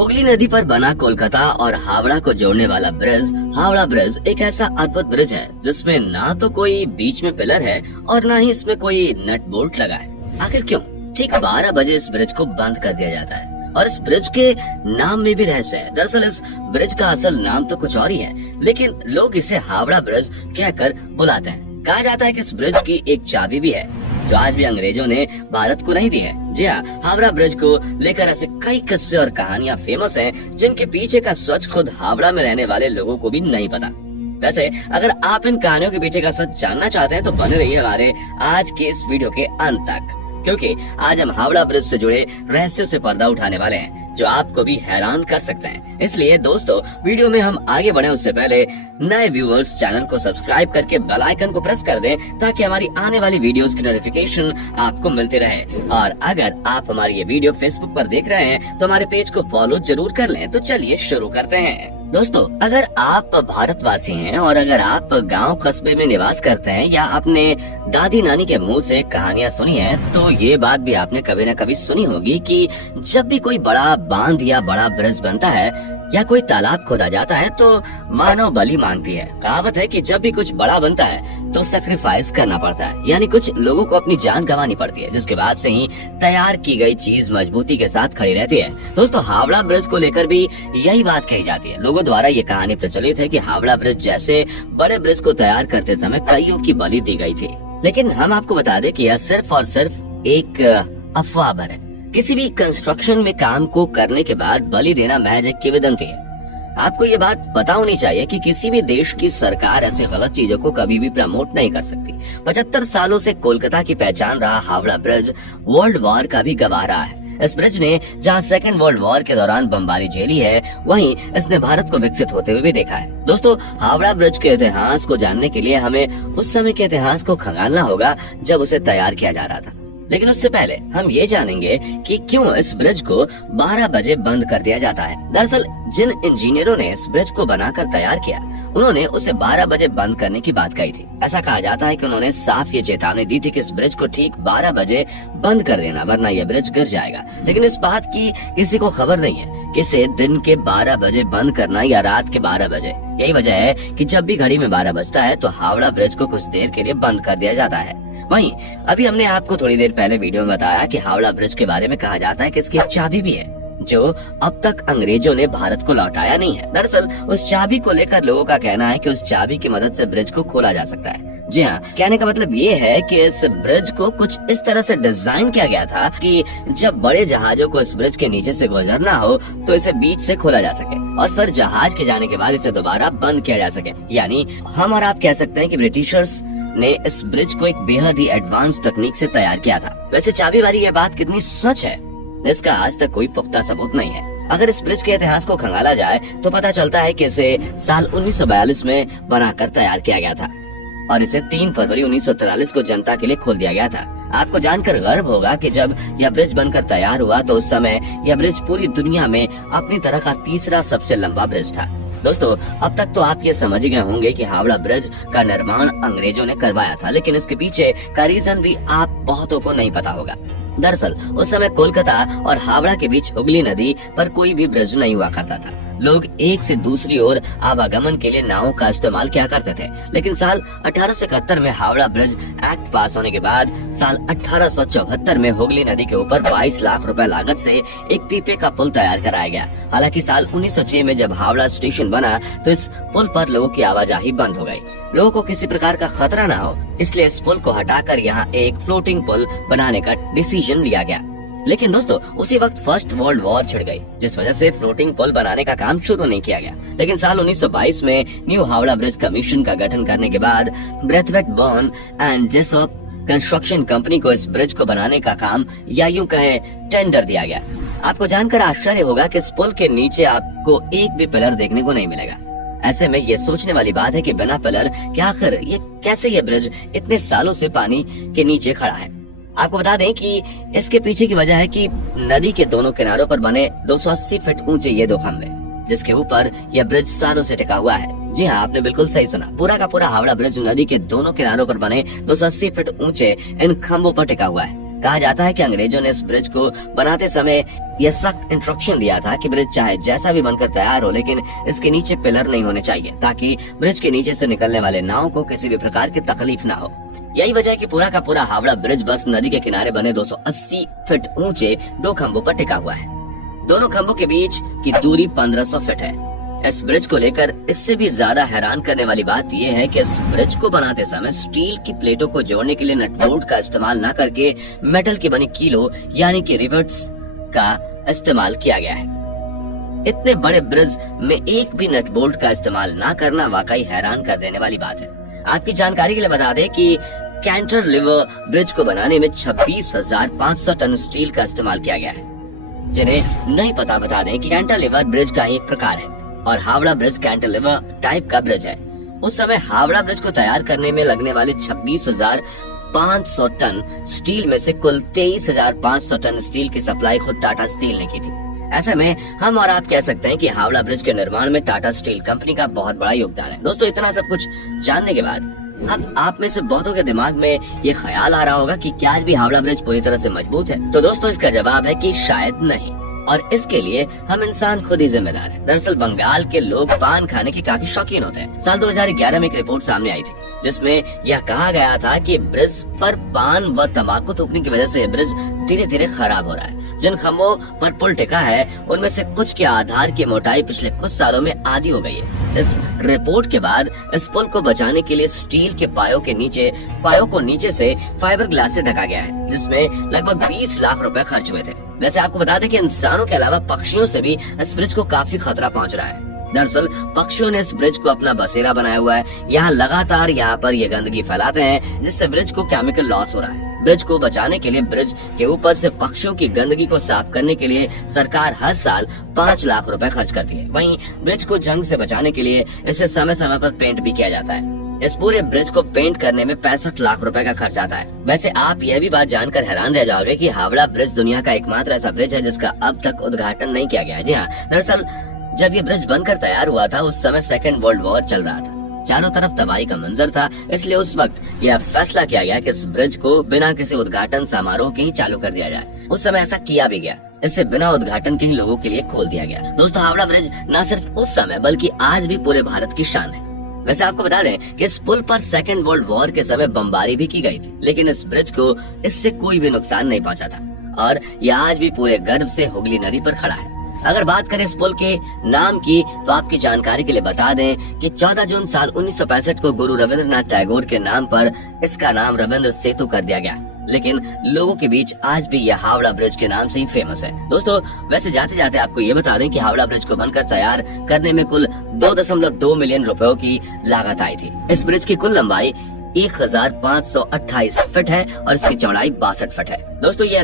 हुगली नदी पर बना कोलकाता और हावड़ा को जोड़ने वाला ब्रिज हावड़ा ब्रिज एक ऐसा अद्भुत ब्रिज है जिसमें ना तो कोई बीच में पिलर है और ना ही इसमें कोई नट बोल्ट लगा है। आखिर क्यों ठीक 12 बजे इस ब्रिज को बंद कर दिया जाता है? और इस ब्रिज के नाम में भी रहस्य है। दरअसल इस ब्रिज का असल नाम तो कुछ और ही है, लेकिन लोग इसे हावड़ा ब्रिज कहकर बुलाते हैं। कहा जाता है कि इस ब्रिज की एक चाबी भी है जो आज भी अंग्रेजों ने भारत को नहीं दी है। जी हाँ, हावड़ा ब्रिज को लेकर ऐसे कई किस्से और कहानियां फेमस हैं जिनके पीछे का सच खुद हावड़ा में रहने वाले लोगों को भी नहीं पता। वैसे अगर आप इन कहानियों के पीछे का सच जानना चाहते हैं तो बने रहिए हमारे आज के इस वीडियो के अंत तक, क्योंकि आज हम हावड़ा ब्रिज से जुड़े रहस्यों से पर्दा उठाने वाले हैं जो आपको भी हैरान कर सकते हैं। इसलिए दोस्तों, वीडियो में हम आगे बढ़े उससे पहले नए व्यूअर्स चैनल को सब्सक्राइब करके बेल आइकन को प्रेस कर दें ताकि हमारी आने वाली वीडियोस की नोटिफिकेशन आपको मिलते रहे। और अगर आप हमारी ये वीडियो फेसबुक पर देख रहे हैं तो हमारे पेज को फॉलो जरूर कर लें। तो चलिए शुरू करते हैं। दोस्तों, अगर आप भारतवासी हैं और अगर आप गांव कस्बे में निवास करते हैं या अपने दादी नानी के मुंह से कहानियां सुनी हैं, तो ये बात भी आपने कभी न कभी सुनी होगी कि जब भी कोई बड़ा बांध या बड़ा ब्रिज बनता है या कोई तालाब खोदा जाता है तो मानव बलि मांगती है। कहावत है कि जब भी कुछ बड़ा बनता है तो सैक्रिफाइस करना पड़ता है, यानी कुछ लोगों को अपनी जान गंवानी पड़ती है, जिसके बाद से ही तैयार की गई चीज मजबूती के साथ खड़ी रहती है। दोस्तों, हावड़ा ब्रिज को लेकर भी यही बात कही जाती है। लोगों द्वारा ये कहानी प्रचलित है कि हावड़ा ब्रिज जैसे बड़े ब्रिज को तैयार करते समय कईयों की बलि दी गई थी। लेकिन हम आपको बता दें कि यह सिर्फ और सिर्फ एक अफवाह भर है। किसी भी कंस्ट्रक्शन में काम को करने के बाद बलि देना महज एक किंवदंती है। आपको ये बात पता होनी चाहिए कि किसी भी देश की सरकार ऐसी गलत चीजों को कभी भी प्रमोट नहीं कर सकती। 75 सालों से कोलकाता की पहचान रहा हावड़ा ब्रिज वर्ल्ड वॉर का भी गवाह रहा है। इस ब्रिज ने जहां सेकेंड वर्ल्ड वॉर के दौरान बमबारी झेली है, वहीं इसने भारत को विकसित होते हुए भी देखा है। दोस्तों, हावड़ा ब्रिज के इतिहास को जानने के लिए हमें उस समय के इतिहास को खंगालना होगा जब उसे तैयार किया जा रहा था। लेकिन उससे पहले हम ये जानेंगे कि क्यों इस ब्रिज को 12 बजे बंद कर दिया जाता है। दरअसल जिन इंजीनियरों ने इस ब्रिज को बनाकर तैयार किया, उन्होंने उसे 12 बजे बंद करने की बात कही थी। ऐसा कहा जाता है कि उन्होंने साफ ये चेतावनी दी थी कि इस ब्रिज को ठीक 12 बजे बंद कर देना, वरना यह ब्रिज गिर जाएगा। लेकिन इस बात की किसी को खबर नहीं है कि इसे दिन के 12 बजे बंद करना या रात के 12 बजे। यही वजह है कि जब भी घड़ी में 12 बजता है तो हावड़ा ब्रिज को कुछ देर के लिए बंद कर दिया जाता है। वहीं अभी हमने आपको थोड़ी देर पहले वीडियो में बताया कि हावड़ा ब्रिज के बारे में कहा जाता है कि इसकी एक चाबी भी है जो अब तक अंग्रेजों ने भारत को लौटाया नहीं है। दरअसल उस चाबी को लेकर लोगों का कहना है कि उस चाबी की मदद से ब्रिज को खोला जा सकता है। जी हाँ, कहने का मतलब ये है कि इस ब्रिज को कुछ इस तरह से डिजाइन किया गया था कि जब बड़े जहाजों को इस ब्रिज के नीचे से गुजरना हो तो इसे बीच से खोला जा सके और फिर जहाज के जाने के बाद इसे दोबारा बंद किया जा सके। यानी हम और आप कह सकते हैं कि ब्रिटिशर्स ने इस ब्रिज को एक बेहद ही एडवांस तकनीक से तैयार किया था। वैसे चाबी वाली ये बात कितनी सच है, इसका आज तक कोई पुख्ता सबूत नहीं है। अगर इस ब्रिज के इतिहास को खंगाला जाए तो पता चलता है कि इसे साल 1942 में बनाकर तैयार किया गया था और इसे 3 फरवरी 1943 को जनता के लिए खोल दिया गया था। आपको जानकर गर्व होगा कि जब यह ब्रिज बनकर तैयार हुआ तो उस समय यह ब्रिज पूरी दुनिया में अपनी तरह का तीसरा सबसे लंबा ब्रिज था। दोस्तों, अब तक तो आप ये समझ गए होंगे कि हावड़ा ब्रिज का निर्माण अंग्रेजों ने करवाया था, लेकिन इसके पीछे का रीजन भी आप बहुतों को नहीं पता होगा। दरअसल उस समय कोलकाता और हावड़ा के बीच हुगली नदी पर कोई भी ब्रिज नहीं हुआ करता था। लोग एक से दूसरी ओर आवागमन के लिए नावों का इस्तेमाल किया करते थे। लेकिन साल 1871 में हावड़ा ब्रिज एक्ट पास होने के बाद साल 1874 में हुगली नदी के ऊपर 22 लाख रुपए लागत से एक पीपे का पुल तैयार कराया गया। हालांकि साल 1906 में जब हावड़ा स्टेशन बना तो इस पुल पर लोगों की आवाजाही बंद हो गई। लोगों को किसी प्रकार का खतरा न हो, इसलिए इस पुल को हटाकर यहाँ एक फ्लोटिंग पुल बनाने का डिसीजन लिया गया। लेकिन दोस्तों, उसी वक्त फर्स्ट वर्ल्ड वॉर छिड़ गई, जिस वजह से फ्लोटिंग पुल बनाने का काम शुरू नहीं किया गया। लेकिन साल 1922 में न्यू हावड़ा ब्रिज कमीशन का गठन करने के बाद Braithwaite Burn and Jessop construction company को इस ब्रिज को बनाने का काम या यूं कहे टेंडर दिया गया। आपको जानकर आश्चर्य होगा कि इस पुल के नीचे आपको एक भी पिलर देखने को नहीं मिलेगा। ऐसे में ये सोचने वाली बात है कि बिना पिलर के आखिर ये कैसे ये ब्रिज इतने सालों से पानी के नीचे खड़ा है। आपको बता दें कि इसके पीछे की वजह है कि नदी के दोनों किनारों पर बने 280 फीट ऊंचे ये 2 खंभे, जिसके ऊपर यह ब्रिज सालों से टिका हुआ है। जी हाँ, आपने बिल्कुल सही सुना। पूरा का पूरा हावड़ा ब्रिज नदी के दोनों किनारों पर बने 280 फीट ऊंचे इन खंभों पर टिका हुआ है। कहा जाता है कि अंग्रेजों ने इस ब्रिज को बनाते समय यह सख्त इंस्ट्रक्शन दिया था कि ब्रिज चाहे जैसा भी बनकर तैयार हो, लेकिन इसके नीचे पिलर नहीं होने चाहिए, ताकि ब्रिज के नीचे से निकलने वाले नाव को किसी भी प्रकार की तकलीफ ना हो। यही वजह है कि पूरा का पूरा हावड़ा ब्रिज बस नदी के किनारे बने 280 फीट ऊंचे 2 खंभों पर टिका हुआ है। दोनों खंभों के बीच की दूरी 1500 फीट है। इस ब्रिज को लेकर इससे भी ज्यादा हैरान करने वाली बात यह है कि इस ब्रिज को बनाते समय स्टील की प्लेटों को जोड़ने के लिए नट बोल्ट का इस्तेमाल न करके मेटल की बनी कीलो यानी कि रिवेट्स का इस्तेमाल किया गया है। इतने बड़े ब्रिज में एक भी नट बोल्ट का इस्तेमाल न करना वाकई हैरान कर देने वाली बात है। आपकी जानकारी के लिए बता दें कि कैंटिलीवर ब्रिज को बनाने में 26,500 टन स्टील का इस्तेमाल किया गया है। जिन्हें नहीं पता बता दें कि कैंटिलीवर ब्रिज का ही एक प्रकार है और हावड़ा ब्रिज कैंटिलीवर टाइप का ब्रिज है। उस समय हावड़ा ब्रिज को तैयार करने में लगने वाले 26,500 टन स्टील में से कुल 23,500 टन स्टील की सप्लाई खुद टाटा स्टील ने की थी। ऐसे में हम और आप कह सकते हैं कि हावड़ा ब्रिज के निर्माण में टाटा स्टील कंपनी का बहुत बड़ा योगदान है। दोस्तों, इतना सब कुछ जानने के बाद अब आप में से बहुतों के दिमाग में ये ख्याल आ रहा होगा कि क्या आज भी हावड़ा ब्रिज पूरी तरह से मजबूत है? तो दोस्तों, इसका जवाब है कि शायद नहीं, और इसके लिए हम इंसान खुद ही जिम्मेदार हैं। दरअसल बंगाल के लोग पान खाने के काफी शौकीन होते हैं। साल 2011 में एक रिपोर्ट सामने आई थी जिसमें यह कहा गया था कि ब्रिज पर पान व तंबाकू थूकने की वजह से ब्रिज धीरे धीरे खराब हो रहा है। जिन खंभों पर पुल टिका है उनमें से कुछ के आधार की मोटाई पिछले कुछ सालों में आधी हो गई है। इस रिपोर्ट के बाद इस पुल को बचाने के लिए स्टील के पायों को नीचे से फाइबर ग्लास से ढका गया है, जिसमें लगभग 20 लाख रुपए खर्च हुए थे। वैसे आपको बता दें कि इंसानों के अलावा पक्षियों से भी इस ब्रिज को काफी खतरा पहुंच रहा है। दरअसल पक्षियों ने इस ब्रिज को अपना बसेरा बनाया हुआ है। यहाँ लगातार पर ये गंदगी फैलाते हैं, जिससे ब्रिज को केमिकल लॉस हो रहा है। ब्रिज को बचाने के लिए ब्रिज के ऊपर से पक्षियों की गंदगी को साफ करने के लिए सरकार हर साल 5 लाख रुपए खर्च करती है। वहीं ब्रिज को जंग से बचाने के लिए इसे समय समय पर पेंट भी किया जाता है। इस पूरे ब्रिज को पेंट करने में 65 लाख रुपए का खर्च आता है। वैसे आप यह भी बात जानकर हैरान रह जाओगे कि हावड़ा ब्रिज दुनिया का एकमात्र ऐसा ब्रिज है जिसका अब तक उद्घाटन नहीं किया गया है। जी हाँ, दरअसल जब ये ब्रिज बनकर तैयार हुआ था उस समय सेकेंड वर्ल्ड वॉर चल रहा था। चारों तरफ तबाही का मंजर था, इसलिए उस वक्त यह फैसला किया गया कि इस ब्रिज को बिना किसी उद्घाटन समारोह के ही चालू कर दिया जाए। उस समय ऐसा किया भी गया। इससे बिना उद्घाटन के ही लोगों के लिए खोल दिया गया। दोस्तों, हावड़ा ब्रिज न सिर्फ उस समय बल्कि आज भी पूरे भारत की शान है। वैसे आपको बता दें कि इस पुल पर सेकेंड वर्ल्ड वॉर के समय बमबारी भी की गई थी, लेकिन इस ब्रिज को इससे कोई भी नुकसान नहीं पहुंचा था और यह आज भी पूरे गर्व से हुगली नदी पर खड़ा है। अगर बात करें इस पुल के नाम की, तो आपकी जानकारी के लिए बता दें कि 14 जून साल 1965 को गुरु रविंद्रनाथ टैगोर के नाम पर इसका नाम रविंद्र सेतु कर दिया गया, लेकिन लोगों के बीच आज भी यह हावड़ा ब्रिज के नाम से ही फेमस है। दोस्तों, वैसे जाते जाते आपको ये बता दें कि हावड़ा ब्रिज को बनकर तैयार करने में कुल 2.2 मिलियन रुपयों की लागत आई थी। इस ब्रिज की कुल लंबाई 1528 फीट है और इसकी चौड़ाई 62 फीट है। दोस्तों, ये